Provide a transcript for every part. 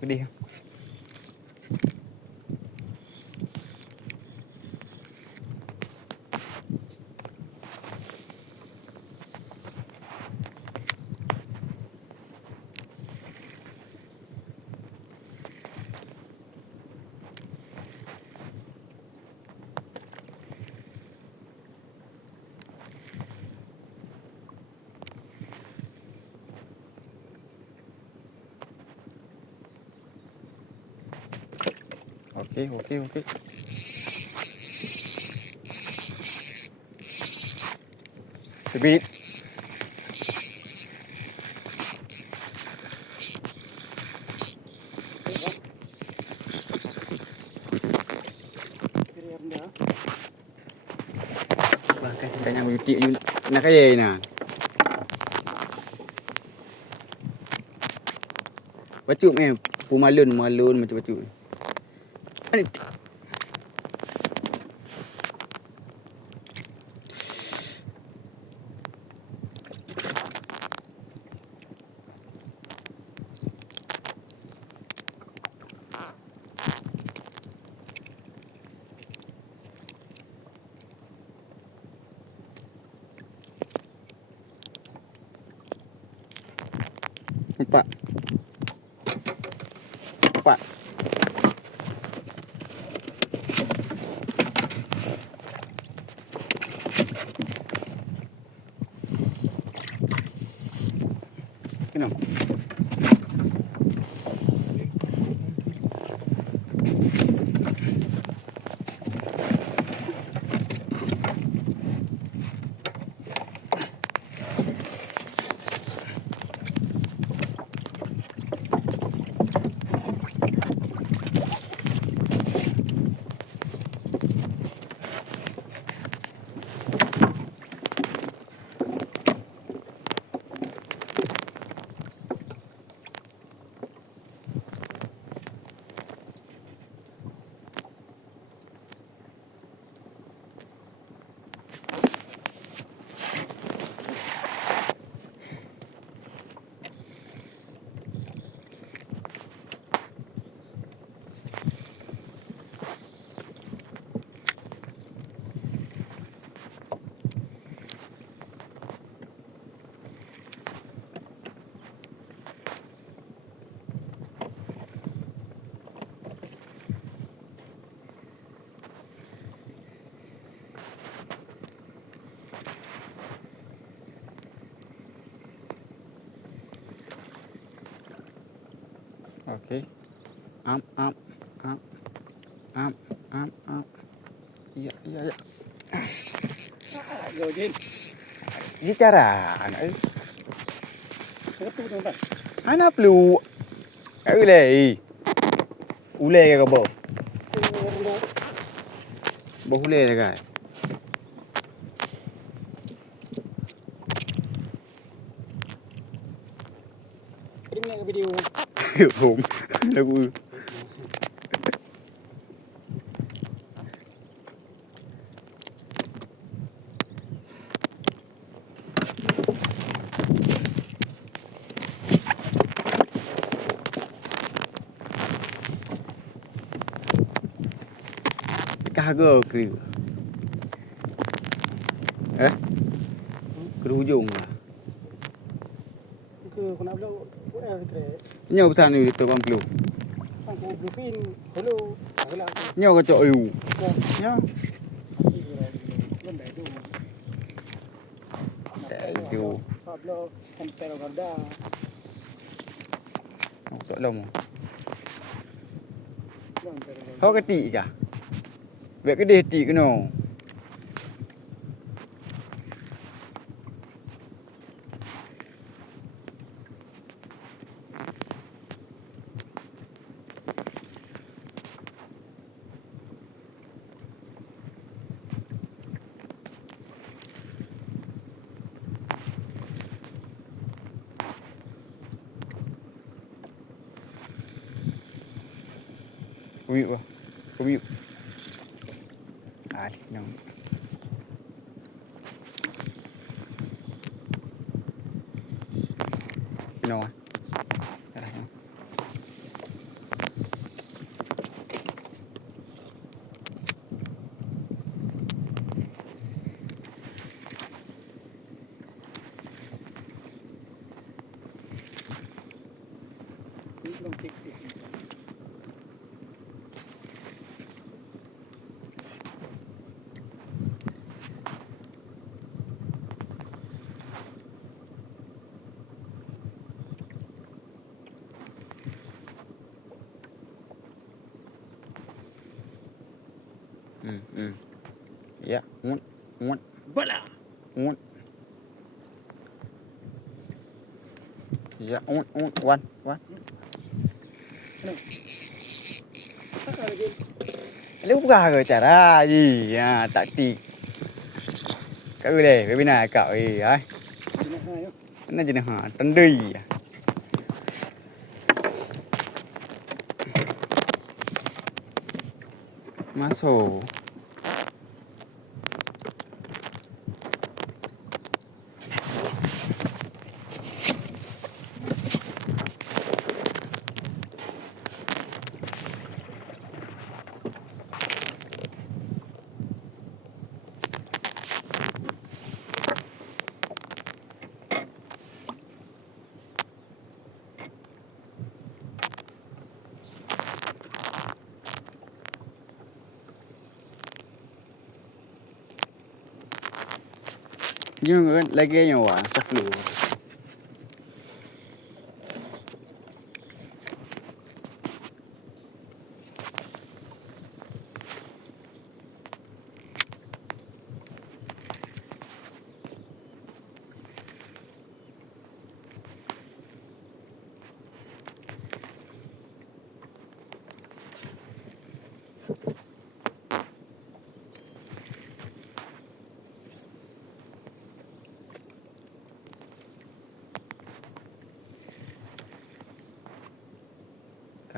cái đi. Ok. Beep. Kayaknya beauty nak kaya na. Bacuk meh, pumalun macam bacuk. Empat. Kenapa? Okey. Am. Ya. Gojin. Ini cara anak. Satu tuan. Anak perlu. Ulai ke kau? Bau ulai dah kan? Ini nak video. Home. Lagu. Kagak ke? Ke hujung lah. Aku nak bilang buat secret. Nyaw pesan ni tu bang perlu. Aku bluefin. Hello. Agak. Nyaw kacau ayu. Ya. Benda itu. Tak ju. Pablo tempero garda. Tak lama. Kau ketik kah? Baik kedai ketik kena. Kumiuk. Nyong. Kenapa? Ya, ngut. Bala. Ngut. Ya, ngut. Wan. Apa lagi? Lu buka ke cara gì taktik. Cái đây, cái bên này cậu ấy ai. Jenis ha yo. Nó chỉ là trần đi. Masuk. Nhưng lagi nyawa saflu.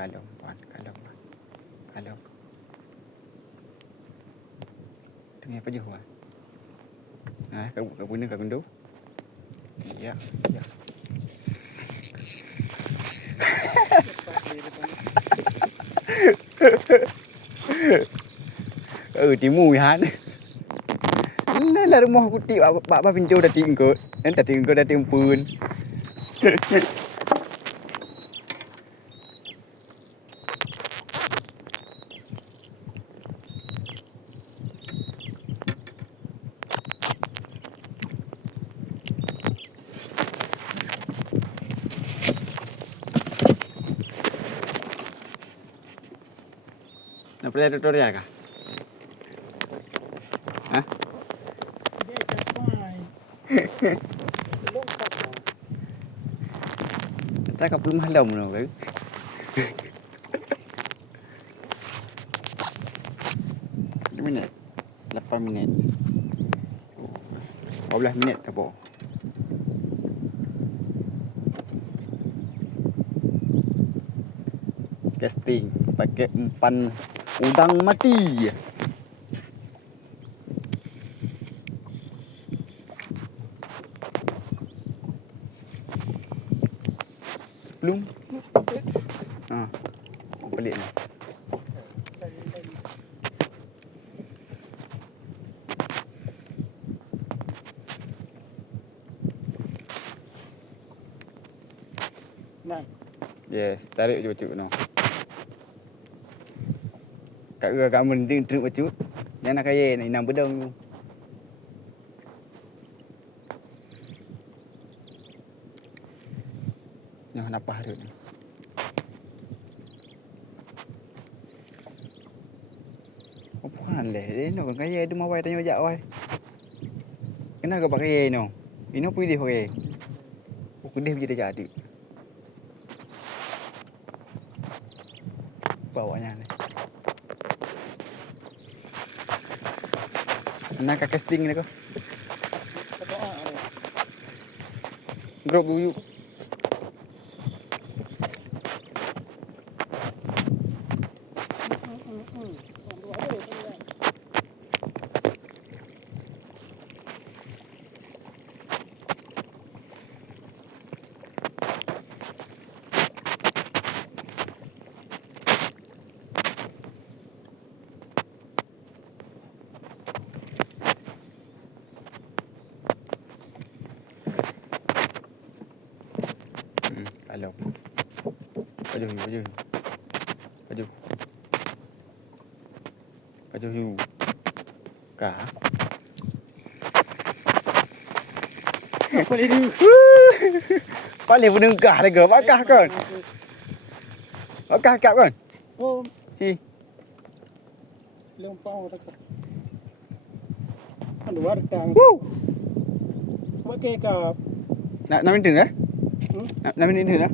Kalong. Tengah apa je huan? Kau guna kau gundu. Ya. Timu han. Lah rumah aku tik bak pintu dah tingkut. Dah tingkut dah timpun. Nak pergi tutorial kah? Hah? Dia capai. Belum kata. Tak kau belum malam tu kan? 8 minit. 12 minit tak apa. Casting pakai umpan udang mati. Belum? Pelik ni. Nah, Yes, tarik je bacuk no. Kat kat mending trip bacuk. Jangan nak kaya ni nang bedong tu. Nah, napah tu ni. Apaan leh? Dia nak kaya dia mawai tanya jak wai. Kenapa kau pakai no? Ini apa dia pakai? Kedih je dia jadi. Bawanya ni. Nak casting ni kau. Grup dulu. Kalau Paju kah? Apa ni tu? Paling pun dengkah lega, bakah kan? Bakah kap kan? oh, Si. lempau tak. Aduh wartang. Woo! Pakai kap. Nak minit na? Hmm? Na minit na?